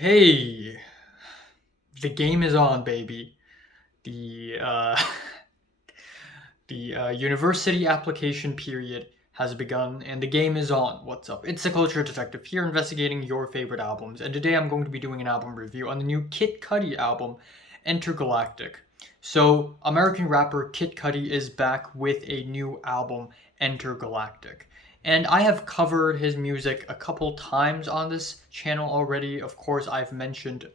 Hey, the game is on, baby. The uh, the university application period has begun, and the game is on. What's up? It's the Culture Detective here, investigating your favorite albums. And today I'm going to be doing an album review on the new Kid Cudi album, Entergalactic. So, American rapper Kid Cudi is back with a new album, Entergalactic. And I have covered his music a couple times on this channel already. Of course, I've mentioned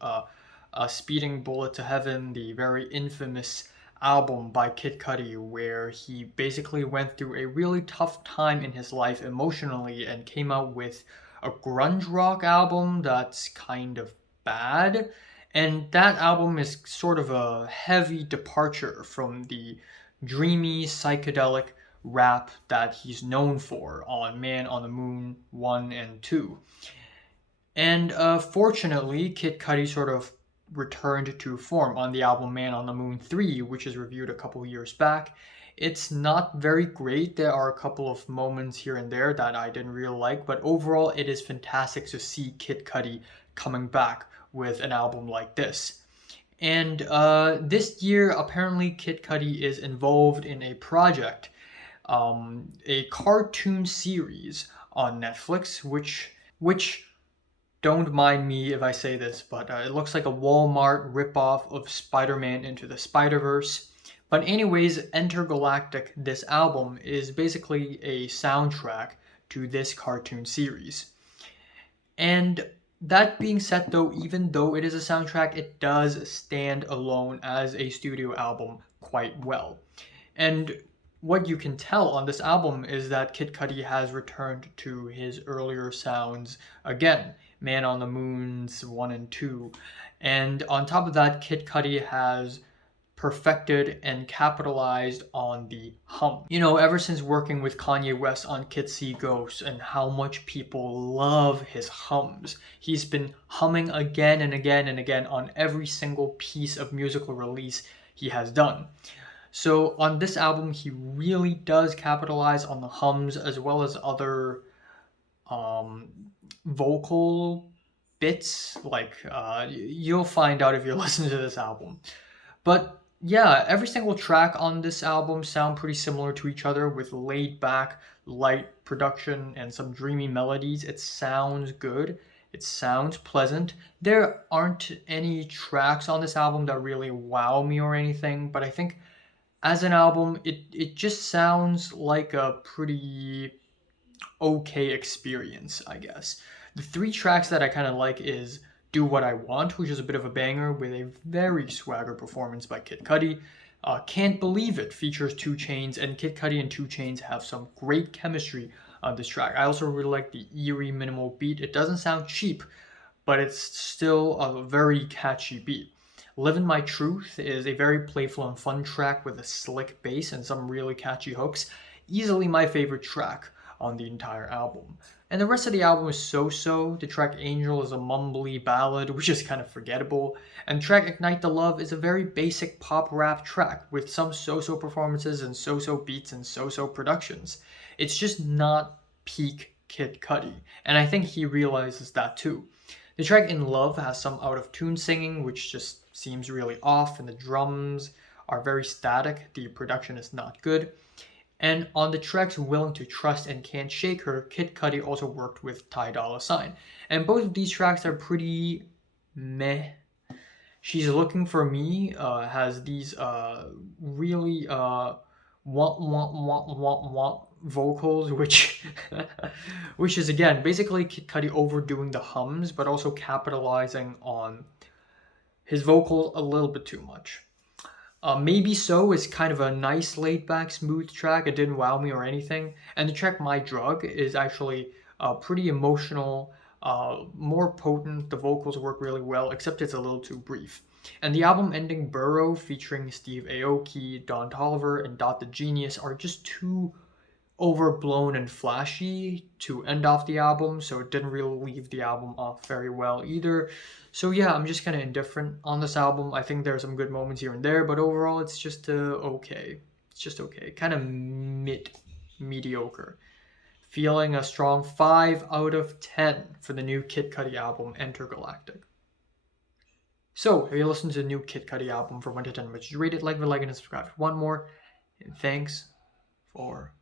Speeding Bullet to Heaven, the very infamous album by Kid Cudi, where he basically went through a really tough time in his life emotionally and came out with a grunge rock album that's kind of bad. And that album is sort of a heavy departure from the dreamy, psychedelic rap that he's known for on Man on the Moon 1 and 2. And fortunately, Kid Cudi sort of returned to form on the album Man on the Moon 3, which is reviewed a couple years back. It's not very great. There are a couple of moments here and there that I didn't really like, but overall, it is fantastic to see Kid Cudi coming back with an album like this. And this year, apparently, Kid Cudi is involved in a project, a cartoon series on Netflix, which don't mind me if I say this, but it looks like a Walmart ripoff of Spider-Man Into the Spider-Verse. But anyways, Entergalactic, this album, is basically a soundtrack to this cartoon series. And that being said, though, even though it is a soundtrack, it does stand alone as a studio album quite well. And what you can tell on this album is that Kid Cudi has returned to his earlier sounds again, Man on the Moon's 1 and 2. And on top of that, Kid Cudi has perfected and capitalized on the hum. You know, ever since working with Kanye West on Kids See Ghosts and how much people love his hums, he's been humming again and again and again on every single piece of musical release he has done. So on this album, he really does capitalize on the hums as well as other um, vocal bits. Like you'll find out if you listen to this album. But yeah, every single track on this album sound pretty similar to each other with laid back, light production and some dreamy melodies. It sounds good. It sounds pleasant. There aren't any tracks on this album that really wow me or anything, but I think as an album, it just sounds like a pretty okay experience, I guess. The three tracks that I kind of like is Do What I Want, which is a bit of a banger with a very swagger performance by Kid Cudi. Can't Believe It features 2 Chainz, and Kid Cudi and 2 Chainz have some great chemistry on this track. I also really like the eerie minimal beat. It doesn't sound cheap, but it's still a very catchy beat. Livin' My Truth is a very playful and fun track with a slick bass and some really catchy hooks. Easily my favorite track on the entire album. And the rest of the album is so-so. The track Angel is a mumbly ballad, which is kind of forgettable. And the track Ignite the Love is a very basic pop rap track with some so-so performances and so-so beats and so-so productions. It's just not peak Kid Cudi. And I think he realizes that too. The track In Love has some out-of-tune singing, which just seems really off, and the drums are very static. The production is not good. And on the tracks Willing to Trust and Can't Shake Her, Kid Cudi also worked with Ty Dolla $ign. And both of these tracks are pretty meh. She's Looking for Me has these really want vocals, which which is again basically Kid Cudi overdoing the hums, but also capitalizing on his vocals a little bit too much. Maybe So is kind of a nice laid back smooth track. It didn't wow me or anything. And the track My Drug is actually pretty emotional, more potent. The vocals work really well, except it's a little too brief. And the album ending Burrow featuring Steve Aoki, Don Tolliver, and Dot the Genius are just too overblown and flashy to end off the album, so it didn't really leave the album off very well either. So yeah, I'm just kind of indifferent on this album. I think there are some good moments here and there, but overall it's just okay. It's just okay. Kind of mediocre. Feeling a strong 5 out of 10 for the new Kid Cudi album, Entergalactic. So, have you listened to the new Kid Cudi album from 1 to 10, which is rated? Like, and subscribe if you want more. And thanks for